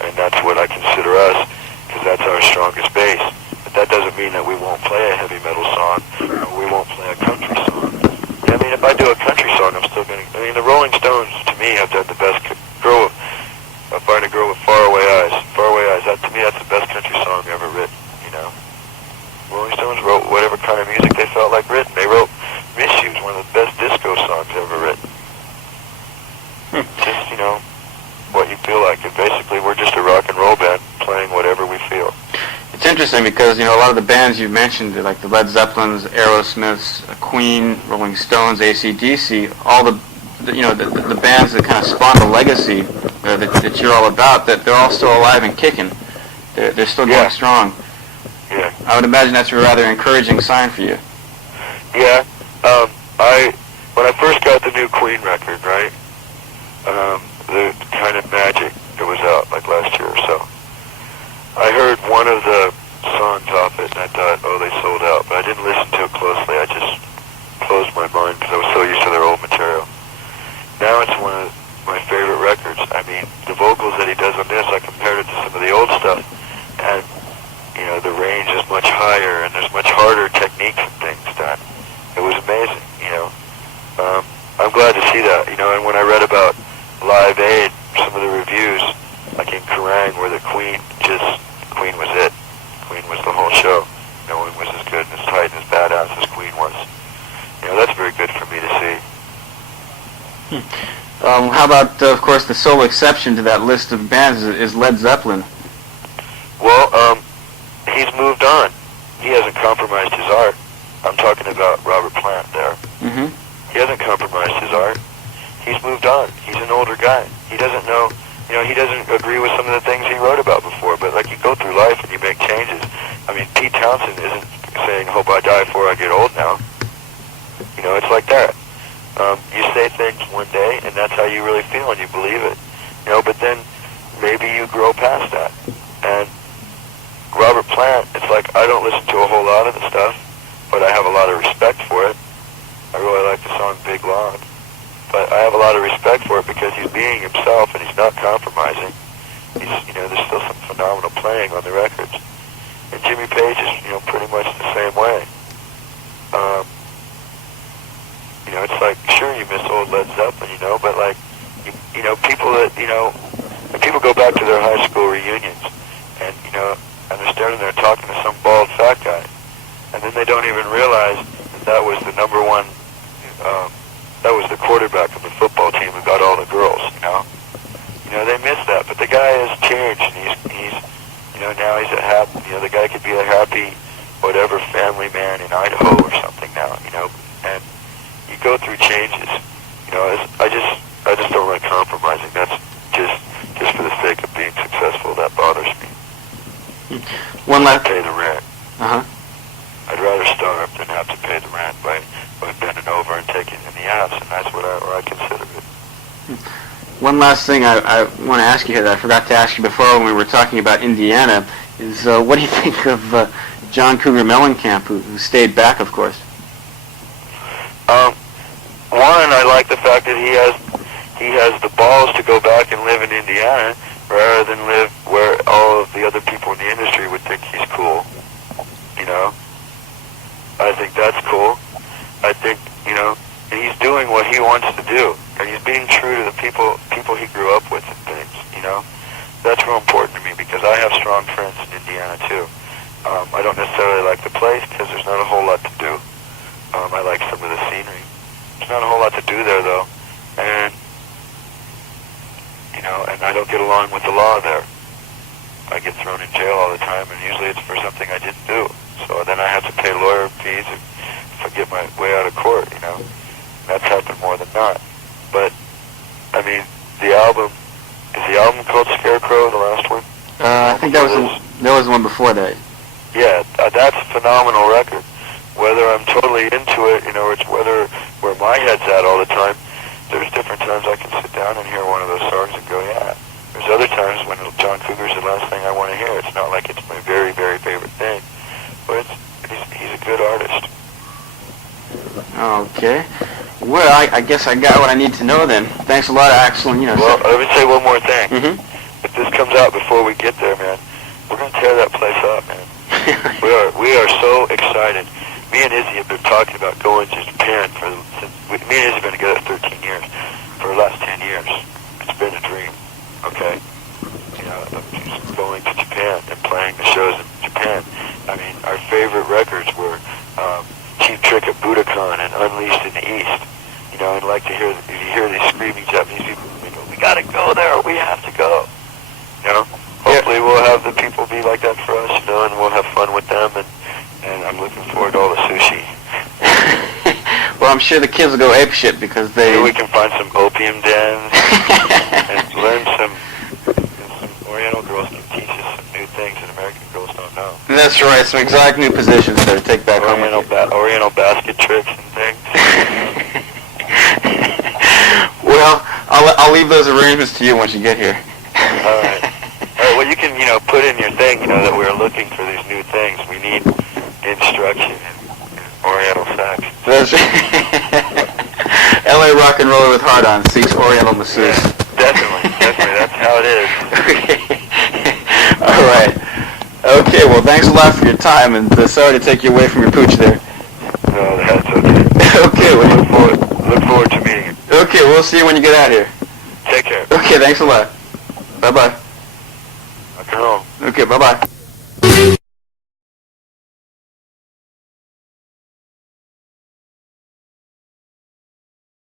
and that's what I consider us, because that's our strongest base. But that doesn't mean that we won't play a heavy metal song, or we won't play a country song. I mean, if I do a country song, I'm still going to... I mean, the Rolling Stones, to me, have done the best... Find a Girl with Faraway Eyes. Faraway Eyes, that, to me, that's the best country song ever written, you know. Rolling Stones wrote whatever kind of music they felt like written. They wrote Miss You's one of the best disco songs ever written. Just, you know, what you feel like. And basically, we're just a rock and roll band playing whatever we feel. It's interesting because, you know, a lot of the bands you mentioned, like the Led Zeppelins, Aerosmiths, Queen, Rolling Stones, AC/DC, all the bands that kind of spawned the legacy that you're all about, that they're all still alive and kicking. They're still going strong. Yeah. I would imagine that's a rather encouraging sign for you. Yeah. When I first got the new Queen record, right, the Kind of Magic that was out like last year or so, I heard one of the songs off it, and I thought, oh, they sold out. But I didn't listen to it closely. I just closed my mind because I was so used to their old material. Now it's one of my favorite records. I mean, the vocals that he does on this, I compared it to some of the old stuff, and, you know, the range is much higher, and there's much harder techniques and things done. It was amazing, you know. I'm glad to see that, you know, and when I read about Live Aid, some of the reviews, like in Kerrang, where the Queen was it. Queen was the whole show. No one was as good and as tight and as badass as Queen was. You know, that's very good for me to see. How about, of course, the sole exception to that list of bands is Led Zeppelin? Well, he's moved on. He hasn't compromised his art. I'm talking about Robert Plant there. Mm-hmm. He hasn't compromised his art. He's moved on. He's an older guy. He doesn't know, you know, he doesn't agree with some of the things he wrote about before, but like you go through life and you make changes. I mean, Pete Townsend isn't saying, hope I die before I get old now. You know, it's like that. You say things one day, and that's how you really feel, and you believe it. You know, but then maybe you grow past that. And Robert Plant, it's like I don't listen to a whole lot of the stuff, but I have a lot of respect for it. I really like the song Big Log. But I have a lot of respect for it because he's being himself, and he's not compromising. He's, you know, there's still some phenomenal playing on the records. And Jimmy Page is, you know, pretty much the same way. You know, it's like, sure, you miss old Led Zeppelin, you know, but like, you know, people that, you know, when people go back to their high school reunions, and, you know, and they're standing there talking to some bald fat guy, and then they don't even realize that was the number one, that was the quarterback of the football team who got all the girls, you know. You know, they miss that, but the guy has changed, and he's you know, now he's a happy, you know, the guy could be a happy, whatever, family man in Idaho or something now, you know, and you go through changes, you know. I just don't like compromising. That's just for the sake of being successful. That bothers me. One last pay the rent. Uh-huh. I'd rather starve than have to pay the rent by bending over and taking it in the ass, and that's what I consider it. One last thing I want to ask you here that I forgot to ask you before when we were talking about Indiana is what do you think of John Cougar Mellencamp, who stayed back, of course? One, I like the fact that he has the balls to go back and live in Indiana rather than live where all of the other people in the industry would think he's cool. You know, I think that's cool. I think, you know, he's doing what he wants to do, and he's being true to the people he grew up with and things. You know, that's real important to me because I have strong friends in Indiana too. I don't necessarily like the place because there's not a whole lot to do. I like some of the scenery. There's not a whole lot to do there, though, and, you know, and I don't get along with the law there. I get thrown in jail all the time, and usually it's for something I didn't do. So then I have to pay lawyer fees if I get my way out of court, you know. That's happened more than not. But, I mean, is the album called Scarecrow, the last one? I think that was the one before that. Yeah, that's a phenomenal record. Whether I'm totally into it, you know, it's where my head's at all the time. There's different times I can sit down and hear one of those songs and go, yeah. There's other times when John Cougar's the last thing I want to hear. It's not like it's my very, very favorite thing, but he's a good artist. Okay. Well, I guess I got what I need to know then. Thanks a lot, Axl. And, you know. Well, let me say one more thing. Mm-hmm. The this comes out before we get there, man, we're gonna tear that place up, man. We are so excited. Me and Izzy have been talking about going to Japan me and Izzy have been together 13 years. For the last 10 years, it's been a dream. Okay, you know, of just going to Japan and playing the shows in Japan. I mean, our favorite records were Cheap Trick at Budokan and Unleashed in the East. You know, I'd like to hear if you hear these screaming Japanese people, they go, "We gotta go there. We have to go." You know, hopefully we'll have the people be like that for us, you know, and we'll have fun with them. And I'm looking forward to all the sushi. Well, I'm sure the kids will go apeshit because they... Maybe we can find some opium dens and learn some Oriental girls can teach us some new things that American girls don't know. That's right, some exotic new positions there to take back home. Oriental basket tricks and things. Well, I'll leave those arrangements to you once you get here. All right. Well, you can, you know, put in your thing, you know, that we're looking for these new things. We need instruction in Oriental sex. That's LA rock and roller with hard-on seeks Oriental masseuse. Yeah, definitely. That's how it is. All right. Okay, well, thanks a lot for your time, and sorry to take you away from your pooch there. No, that's okay. Okay, well, look forward to meeting you. Okay, we'll see you when you get out here. Take care. Okay, thanks a lot. Bye-bye. Rock and roll. Okay, bye-bye.